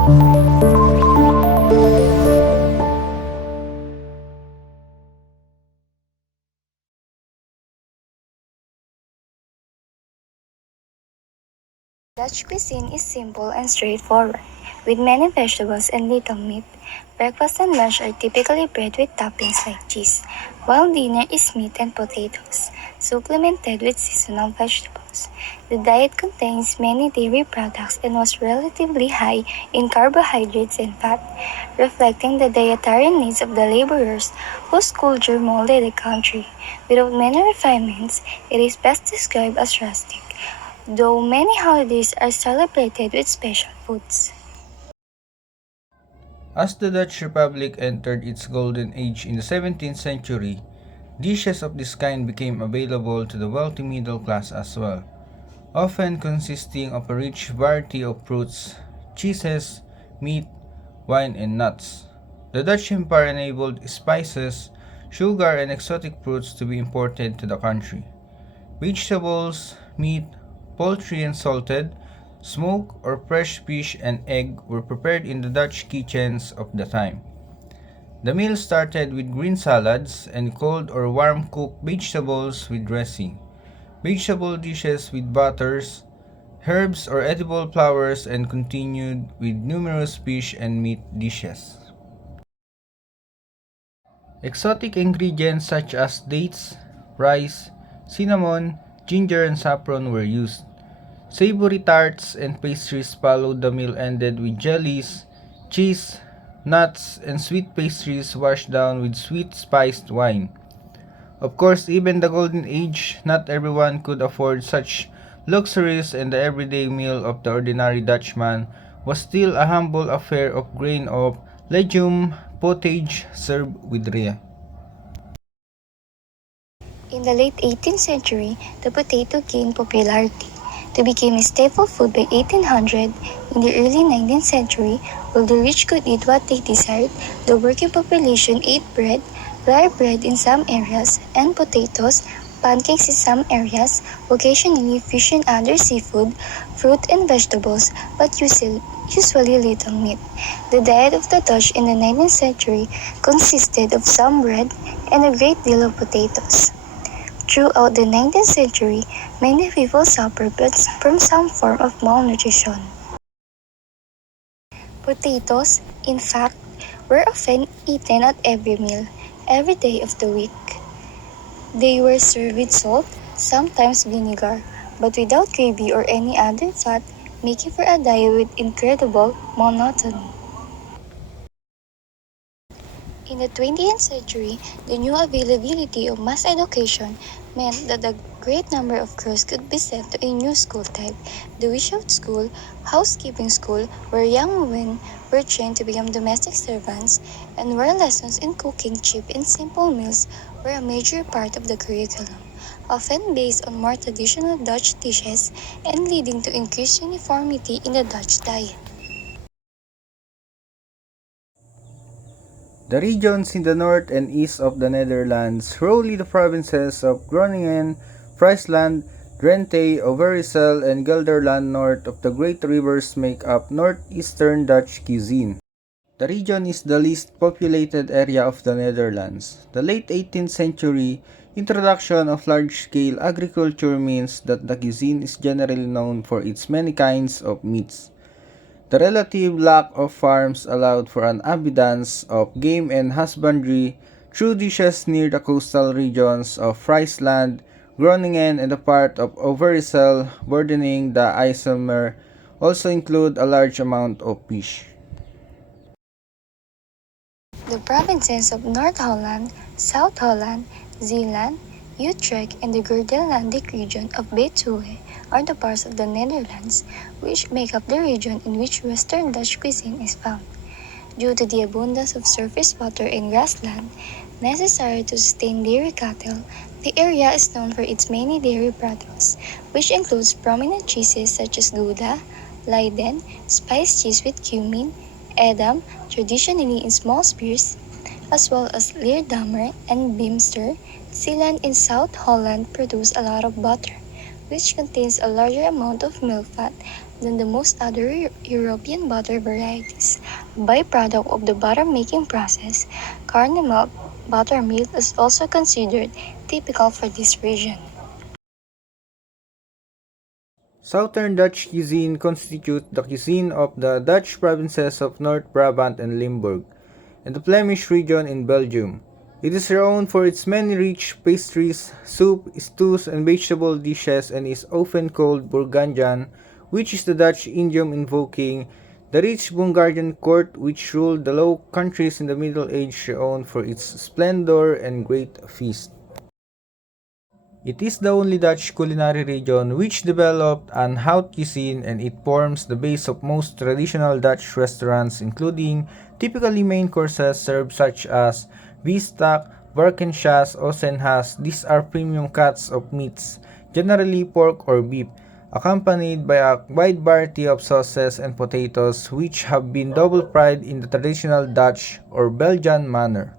Dutch cuisine is simple and straightforward, with many vegetables and little meat. Breakfast and lunch are typically bread with toppings like cheese, while dinner is meat and potatoes, supplemented with seasonal vegetables. The diet contains many dairy products and was relatively high in carbohydrates and fat, reflecting the dietary needs of the laborers whose culture molded the country. Without many refinements, it is best described as rustic, though many holidays are celebrated with special foods. As the Dutch Republic entered its golden age in the 17th century, dishes of this kind became available to the wealthy middle class as well, often consisting of a rich variety of fruits, cheeses, meat, wine, and nuts. The Dutch Empire enabled spices, sugar, and exotic fruits to be imported to the country. Vegetables, meat, poultry and salted, smoked or fresh fish and egg were prepared in the Dutch kitchens of the time. The meal started with green salads and cold or warm cooked vegetables with dressing, vegetable dishes with butters, herbs or edible flowers, and continued with numerous fish and meat dishes. Exotic ingredients such as dates, rice, cinnamon, ginger, and saffron were used. Savory tarts and pastries followed the meal ended with jellies, cheese, nuts, and sweet pastries washed down with sweet spiced wine. Of course, even the Golden Age, not everyone could afford such luxuries, and the everyday meal of the ordinary Dutchman was still a humble affair of grain of legume pottage served with rye. In the late 18th century, the potato gained popularity to become a staple food by 1800. In the early 19th century, while the rich could eat what they desired, the working population ate bread, rye bread in some areas, and potatoes, pancakes in some areas, occasionally fish and other seafood, fruit and vegetables, but usually little meat. The diet of the Dutch in the 19th century consisted of some bread and a great deal of potatoes. Throughout the 19th century, many people suffered from some form of malnutrition. Potatoes, in fact, were often eaten at every meal, every day of the week. They were served with salt, sometimes vinegar, but without gravy or any other fat, making for a diet with incredible monotony. In the 20th century, the new availability of mass education meant that a great number of girls could be sent to a new school type, the without school, housekeeping school, where young women were trained to become domestic servants, and where lessons in cooking cheap and simple meals were a major part of the curriculum, often based on more traditional Dutch dishes and leading to increased uniformity in the Dutch diet. The regions in the north and east of the Netherlands, roughly the provinces of Groningen, Friesland, Drenthe, Overijssel, and Gelderland north of the great rivers make up northeastern Dutch cuisine. The region is the least populated area of the Netherlands. The late 18th century introduction of large-scale agriculture means that the cuisine is generally known for its many kinds of meats. The relative lack of farms allowed for an abundance of game and husbandry through dishes near the coastal regions of Friesland, Groningen, and a part of Overijssel bordering the IJsselmeer also include a large amount of fish. The provinces of North Holland, South Holland, Zeeland, Utrecht, and the Gelderlandic region of Betuwe are the parts of the Netherlands which make up the region in which Western Dutch cuisine is found. Due to the abundance of surface water and grassland necessary to sustain dairy cattle, the area is known for its many dairy products, which includes prominent cheeses such as Gouda, Leiden, spiced cheese with cumin, Edam, traditionally in small spears, as well as Leerdammer and Beemster. Zeeland in South Holland produce a lot of butter, which contains a larger amount of milk fat than the most other European butter varieties. Byproduct of the butter making process, caramel buttermilk is also considered typical for this region. Southern Dutch cuisine constitutes the cuisine of the Dutch provinces of North Brabant and Limburg, and the Flemish region in Belgium. It is renowned for its many rich pastries, soup, stews, and vegetable dishes and is often called Burgundian, which is the Dutch idiom invoking the rich Burgundian court which ruled the Low Countries in the Middle Age, renowned for its splendor and great feast. It is the only Dutch culinary region which developed an haute cuisine, and it forms the base of most traditional Dutch restaurants, including typically main courses served such as biefstuk, varkenshaas, ozenhaas. These are premium cuts of meats, generally pork or beef, accompanied by a wide variety of sauces and potatoes which have been double fried in the traditional Dutch or Belgian manner.